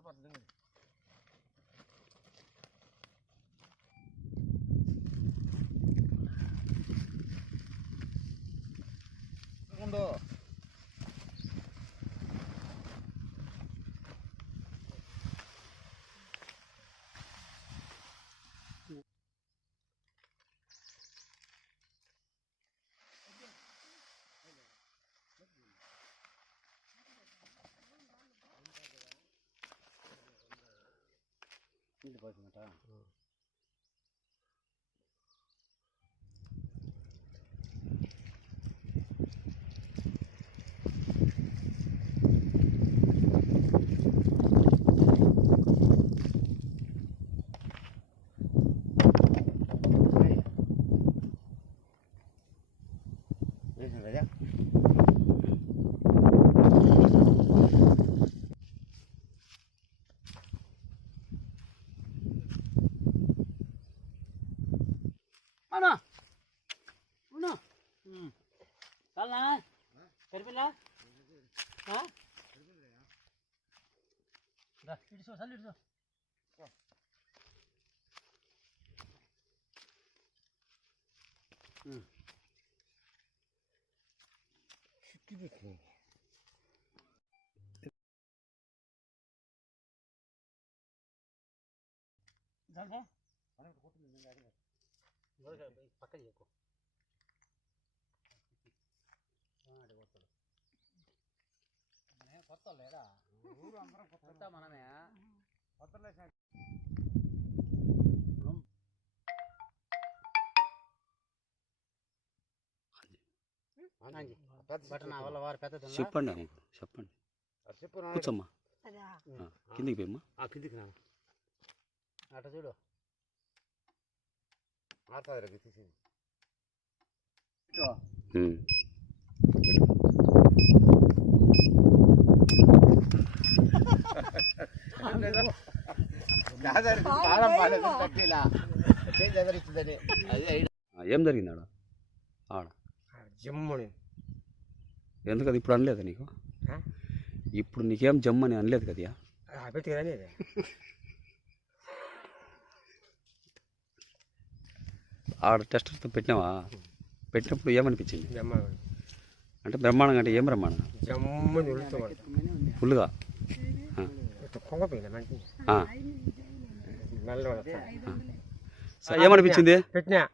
അത് പറഞ്ഞിട്ടുണ്ട് Ini depan semata. Thank you. Ana. Ana. Hmm. Sal lan. Terbilah. Ha? Dah, yürüsün, sal yürüsün. Hmm. Süt gibi koyuyor. Zal. Bana bir kutu müziğini verdim. అమ్మకు చెప్పండి చెప్పు కూర్చోమ్మా ఆ, కిందికి పోయమ్మా కిందికి నా అట చూడు మాట్లాడరు తీసి ఉమ్. కాదని తాళం పాలేదు తట్టిలా చేంజ్ ఎదరిస్తుందని అదే ఆ, ఏం జరిగింది ఆడ ఆడ జమ్ముని ఎందుకు అది ఇప్పుడు అనలేదు నీకు? ఇప్పుడు నీకేం జమ్ అని అనలేదు కదా ఆడ టెస్టర్తో పెట్టినావా? పెట్టినప్పుడు ఏమనిపించింది? అంటే బ్రహ్మాండంగా అంటే ఏం బ్రహ్మాండం? ఫుల్గా? ఏమనిపించింది? పెట్టినా?